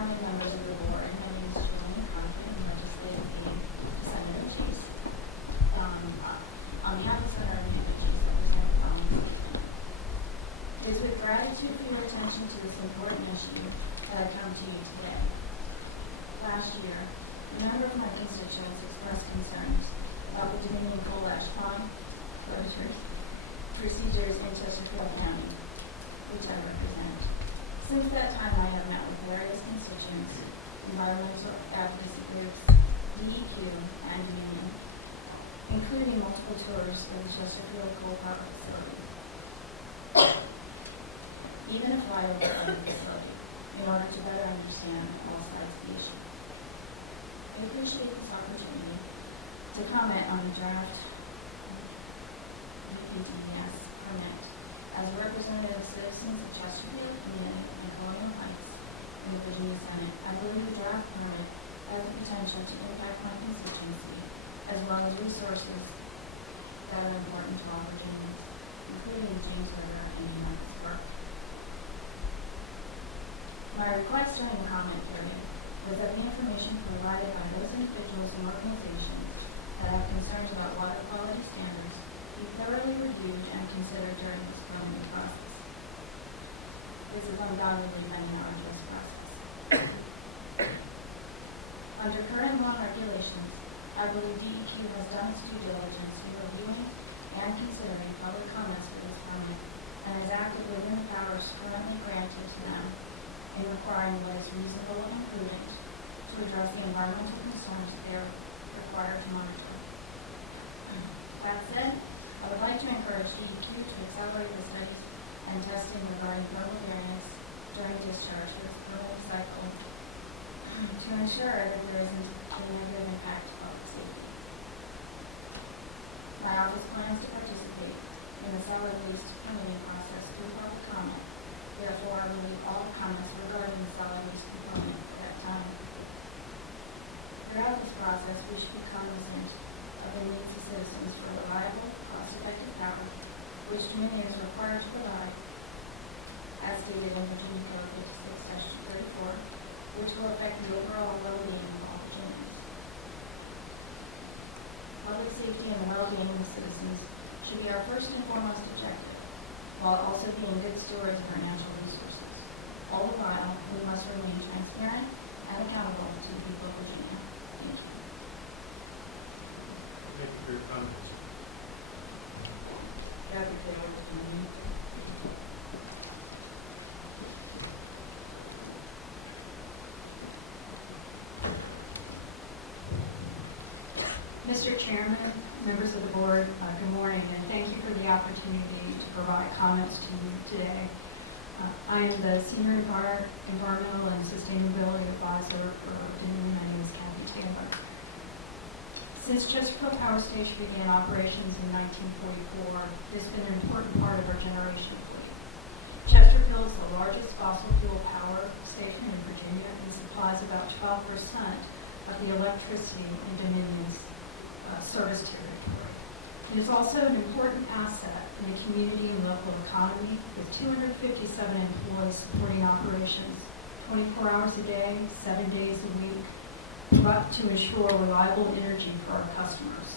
founding members of the board, and my name is Julie McCarthy, and legislative aide to Senator Chase. On behalf of Senator Chase, I present the following statement. It is with gratitude for your attention to this important issue that I come to you today. Last year, a number of my constituents expressed concerns about the Dominion coal ash pond closures procedures in Chesterfield County, which I represent. Since that time, I have met with various constituents, environmental advocacy groups, DEQ, and union, including multiple tours of the Chesterfield coal power facility, even a flyover of the facility, in order to better understand all sides of the issue. I appreciate this opportunity to comment on the draft EPDS permit. As a representative of citizens of Chesterfield community and Colonial Heights in the Virginia Senate, I believe the draft permit has the potential to impact my constituency, as well as resources that are important to all Virginians, including the James River and New Memphis Brook. My request during the comment period was that the information provided by those individuals and organizations that have concerns about water quality standards be thoroughly reviewed and considered during this permitting process. This is undoubtedly many arduous process. Under current law and regulations, I believe DEQ has done its due diligence in reviewing and considering public comments for this permit and has acted within the powers currently granted to them in requiring what is reasonable and prudent to address the environmental concerns that they are required to monitor. That said, I would like to encourage DEQ to accelerate the studies and testing regarding thermal variance during discharge of the permitting cycle to ensure that there isn't a negative impact to public safety. My office plans to participate in the solid waste permitting process through public comment. Therefore, I will leave all comments regarding the solid waste component at that time. Throughout this process, we should be cognizant of the needs of citizens for reliable, cost-effective power, which Dominion is required to provide, as stated in Virginia Code 56-34, which will affect the overall well-being of all Virginians. Public safety and the well-being of citizens should be our first and foremost objective, while also being good stewards of our natural resources. All the while, we must remain transparent and accountable to the people of Virginia. Thank you. Thank you for your comments. Mr. Chairman, members of the board, good morning, and thank you for the opportunity to provide comments to you today. I am the Senior Environmental and Sustainability Advisor for Dominion. My name is Kathy Taylor. Since Chesterfield Power Station began operations in 1944, it has been an important part of our generation fleet. Chesterfield is the largest fossil fuel power station in Virginia and supplies about 12% of the electricity in Dominion's service territory. It is also an important asset in the community and local economy, with 257 employees supporting operations 24 hours a day, 7 days a week, to ensure reliable energy for our customers.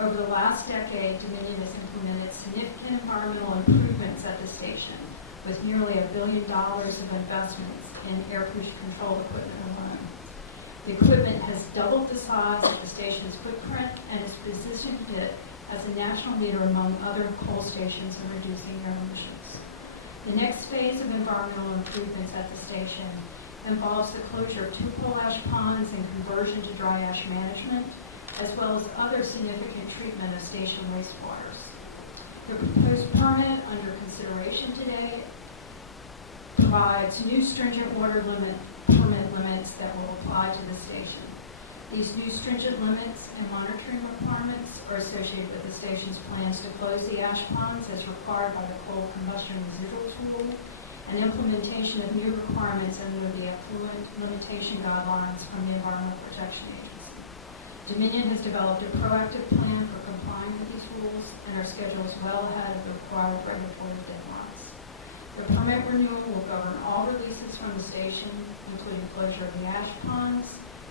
Over the last decade, Dominion has implemented significant environmental improvements at the station, with nearly $1 billion of investments in air pollution control equipment alone. The equipment has doubled the size of the station's footprint and has positioned it as a national leader among other coal stations in reducing their emissions. The next phase of environmental improvements at the station involves the closure of 2 coal ash ponds and conversion to dry ash management, as well as other significant treatment of station wastewaters. The proposed permit under consideration today provides new stringent water permit limits that will apply to the station. These new stringent limits and monitoring requirements are associated with the station's plans to close the ash ponds as required by the Coal Combustion Residuals Rule and implementation of new requirements under the effluent limitation guidelines from the Environmental Protection Agency. Dominion has developed a proactive plan for complying with these rules, and our schedule is well ahead of the required regulatory deadlines. The permit renewal will govern all releases from the station, including closure of the ash ponds,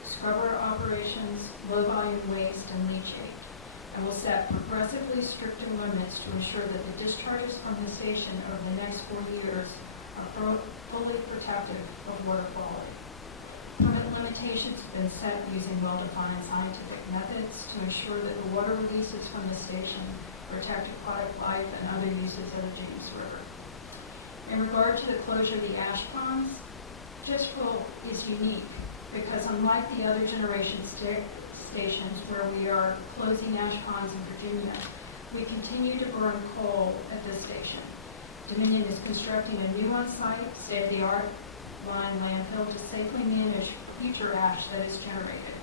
scrubber operations, low-volume waste, and leachate, and will set progressively stricter limits to ensure that the discharges from the station over the next 4 years are fully protective of water quality. Permit limitations have been set using well-defined scientific methods to ensure that the water releases from the station protect aquatic life and other uses of the James River. In regard to the closure of the ash ponds, Driscoll is unique because unlike the other generation stations where we are closing ash ponds in Virginia, we continue to burn coal at this station. Dominion is constructing a new on-site, state-of-the-art line landfill to safely manage future ash that is generated.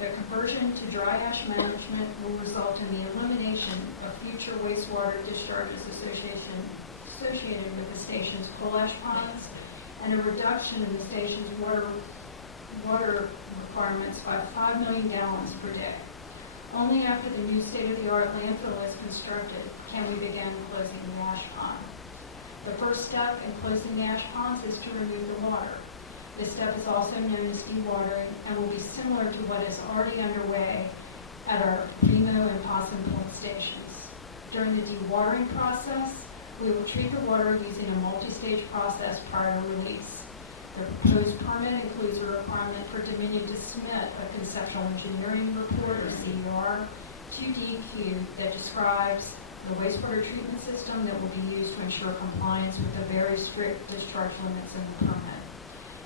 The conversion to dry ash management will result in the elimination of future wastewater discharges associated with the station's coal ash ponds and a reduction in the station's water requirements by 5 million gallons per day. Only after the new state-of-the-art landfill is constructed can we begin closing the ash pond. The first step in closing the ash ponds is to remove the water. This step is also known as dewatering and will be similar to what is already underway at our Primo and Possum Point stations. During the dewatering process, we will treat the water using a multi-stage process prior to release. The proposed permit includes a requirement for Dominion to submit a conceptual engineering report, or CER, to DEQ that describes the wastewater treatment system that will be used to ensure compliance with the very strict discharge limits in the permit.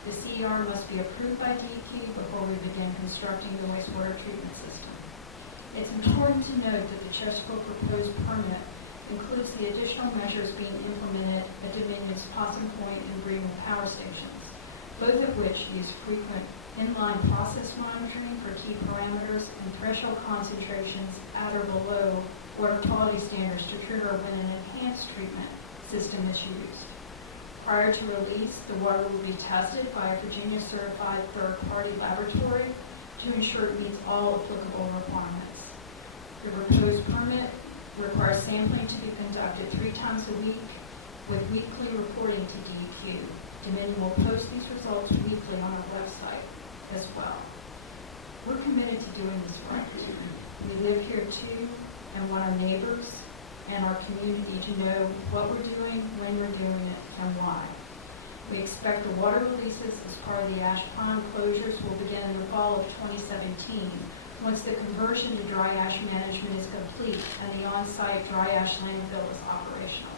The CER must be approved by DEQ before we begin constructing the wastewater treatment system. It's important to note that the Chesterfield proposed permit includes the additional measures being implemented at Dominion's Possum Point and Greenville power stations, both of which use frequent inline process monitoring for key parameters and threshold concentrations at or below water quality standards to trigger when an enhanced treatment system is used. Prior to release, the water will be tested by a Virginia-certified third-party laboratory to ensure it meets all applicable requirements. The proposed permit requires sampling to be conducted 3 times a week with weekly reporting to DEQ. Dominion will post these results weekly on our website as well. We're committed to doing this right. We live here too, and want our neighbors and our community to know what we're doing, when we're doing it, and why. We expect the water releases as part of the ash pond closures will begin in the fall of 2017, once the conversion to dry ash management is complete and the on-site dry ash landfill is operational.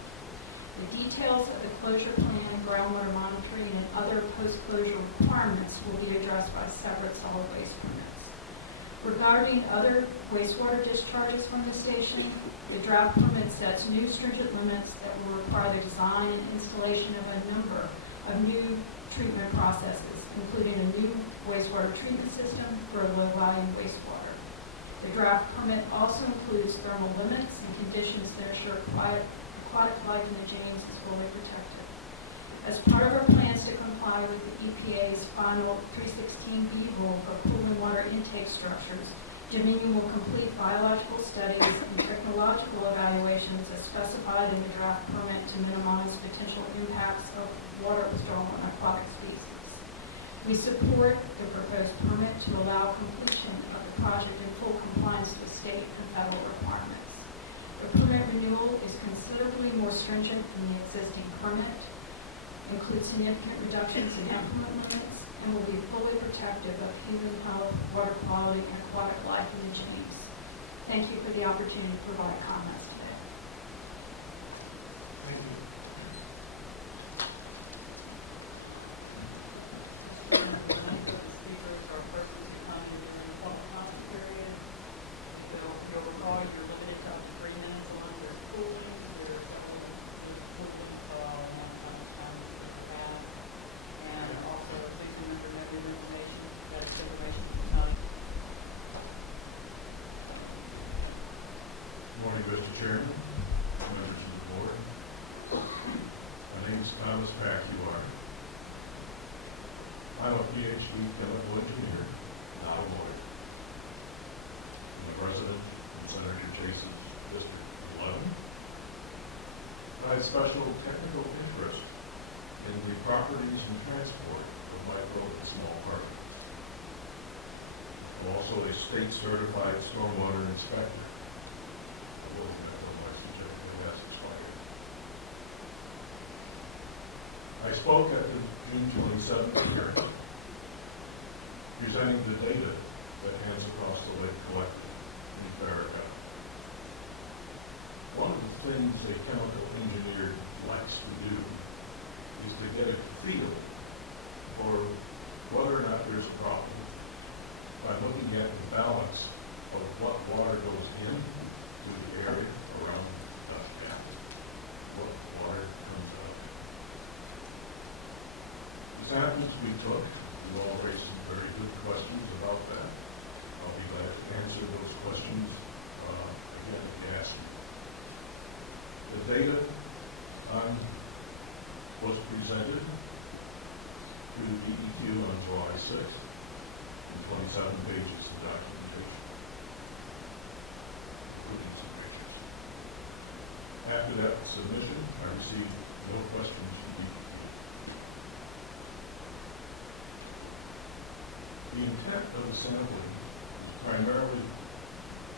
The details of the closure plan, groundwater monitoring, and other post-closure requirements will be addressed by separate solid waste permits. Regarding other wastewater discharges from the station, the draft permit sets new stringent limits that will require the design and installation of a number of new treatment processes, including a new wastewater treatment system for low-volume wastewater. The draft permit also includes thermal limits and conditions that ensure aquatic life in the James is fully protected. As part of our plans to comply with the EPA's final 316B rule for pooling water intake structures, Dominion will complete biological studies and technological evaluations as specified in the draft permit to minimize potential impacts of water withdrawal on aquatic species. We support the proposed permit to allow completion of the project in full compliance with state and federal requirements. The permit renewal is considerably more stringent than the existing permit, includes significant reductions in effluent limits, and will be fully protective of human health, water quality, and aquatic life in the James. Thank you for the opportunity to provide comments today. Thank you. Speakers are perfectly fine during the public comment period. You'll recall you're limited to up to 3 minutes on your cooling. There's cooling for all time and also fixing under memory information. That information is not. Good morning, Mr. Chairman, members of the board. My name is Thomas Pacquiao. I'm a PhD chemical engineer, not a lawyer. I'm a resident in Senator Jason's District 11. I have special technical interest in the properties and transport of micro and small parking. I'm also a state certified stormwater inspector. Although that one license technically has expired. I spoke at the June 27th hearing, presenting the data that hands across the lake collected in Farragut. One of the things a chemical engineer likes to do is to get a feel for whether or not there's a problem by looking at the balance of what water goes in to the area around the dust cap, what water comes out. The samples we took, you all raised some very good questions about that. I'll be glad to answer those questions again if you ask me. The data was presented to the DEQ on July 6th in 27 pages of documentation, including some pictures. After that submission, I received no questions from DEQ. The intent of the sampling is primarily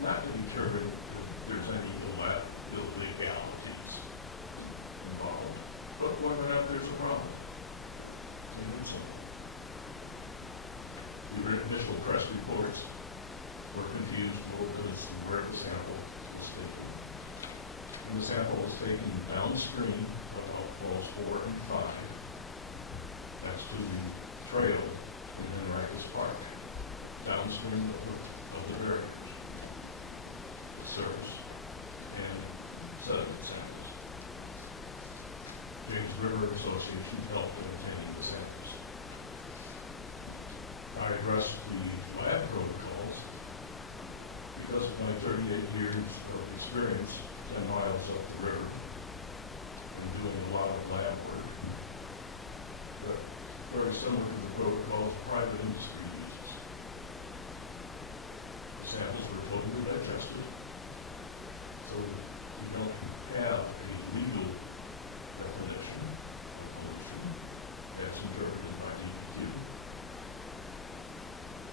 not to determine if there's any illegalities involved, but whether or not there's a problem. The initial press reports were confused both as to where the sample was taken. And the sample was taken downstream of outfalls 4 and 5. That's to the trail from Henricus Park, downstream of the river, the surface, and sediment samples. James River Association helped in obtaining the samples. I addressed the lab protocols because of my 38 years of experience 10 miles up the river and doing a lot of lab work. But very similar to the protocol private industry uses. The samples were totally digested, so we don't have a legal definition. That's interpreted by DEQ.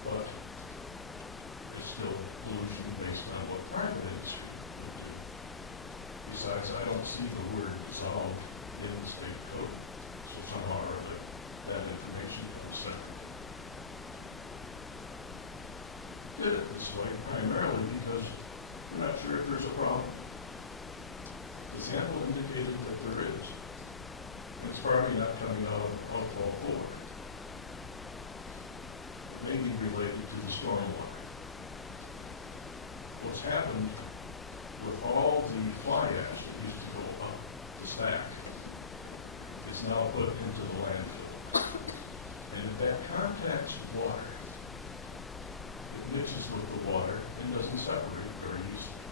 But it's still a conclusion based on what private industry is. Besides, I don't see the word dissolve in the state code, so somehow or other that information was sent. Did it this way primarily because I'm not sure if there's a problem. The sample indicated that there is. It's probably not coming out of outfall 4. Maybe related to the stormwater. What's happened with all the fly ash that used to go up the stack is now put into the landfill. And if that contacts water, it mixes with the water and doesn't separate very easily.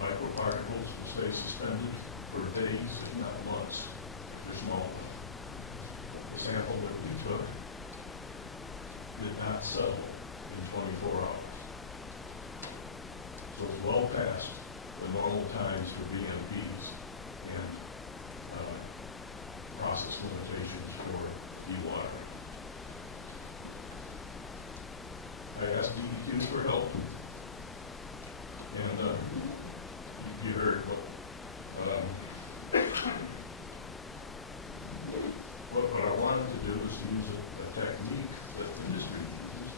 Microparticles will stay suspended for days, if not months. They're small. The sample that we took did not settle in 24 hours. So well past the normal times for BMPs and process limitations for dewatering. I asked DEQ for help, and you heard what I wanted to do was to use a technique that the industry uses,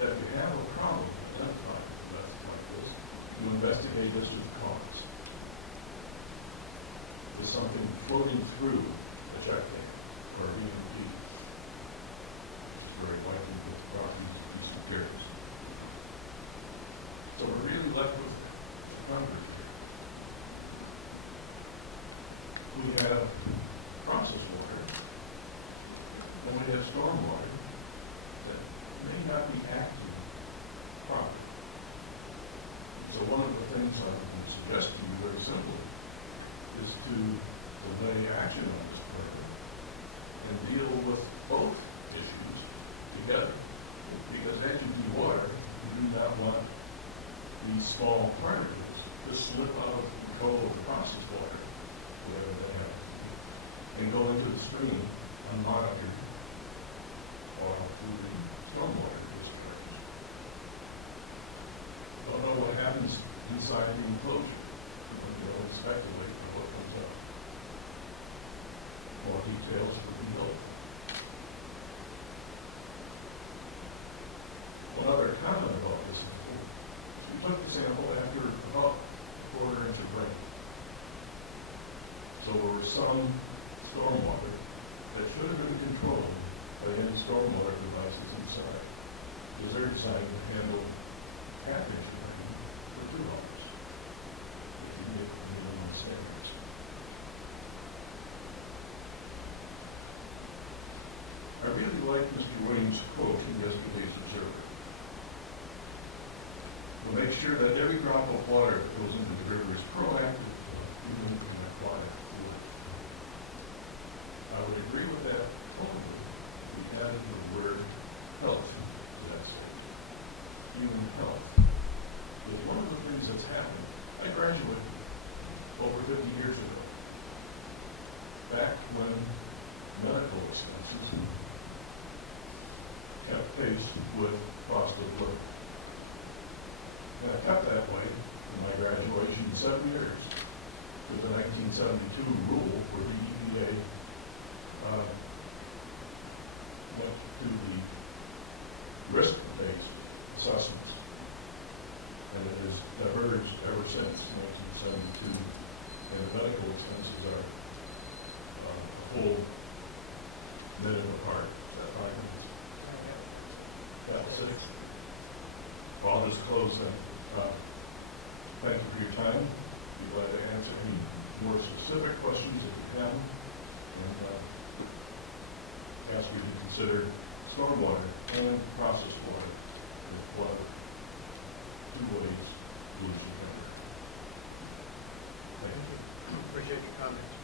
that if you have a problem identified like this, you investigate this with cause. There's something floating through the check dam or BMP. Very likely that the property disappears. So we're really left with numbers here. We have process water, then we have stormwater that may not be acting properly. So one of the things I would suggest to you very simply is to delay action on this plan and deal with both issues together. Because as you do water, you do not want these small particles to slip out of control of the process water, wherever they have. and go into the stream unmonitored or through the stormwater discharge. Don't know what happens inside the enclosure. You know, speculate on what comes up. More details to be built. One other comment about this, we took the sample after about a quarter inch of rain. So there was some stormwater that should have been controlled by any stormwater devices inside. Because they're designed to handle half inch of rain for 2 hours. If you get minimum standards. I really like Mr. Williams' quote in yesterday's Observer. We'll make sure that every drop of water that goes into the river is proactive, even if we apply it. I would agree with that totally. We added the word health to that statement. Human health. Because one of the things that's happened, I graduated over 50 years ago, back when medical expenses kept pace with cost of living. And it kept that way in my graduation 7 years. With the 1972 rule for the EPA went to the risk-based assessments. And it has diverged ever since 1972. And the medical expenses are a whole minute apart at 5 minutes. That's it. Well, I'll just close then. Thank you for your time. Be glad to answer any more specific questions if you have them. And ask you to consider stormwater and processed water with flood 2 ways pollution covered. Thank you. Appreciate your comments.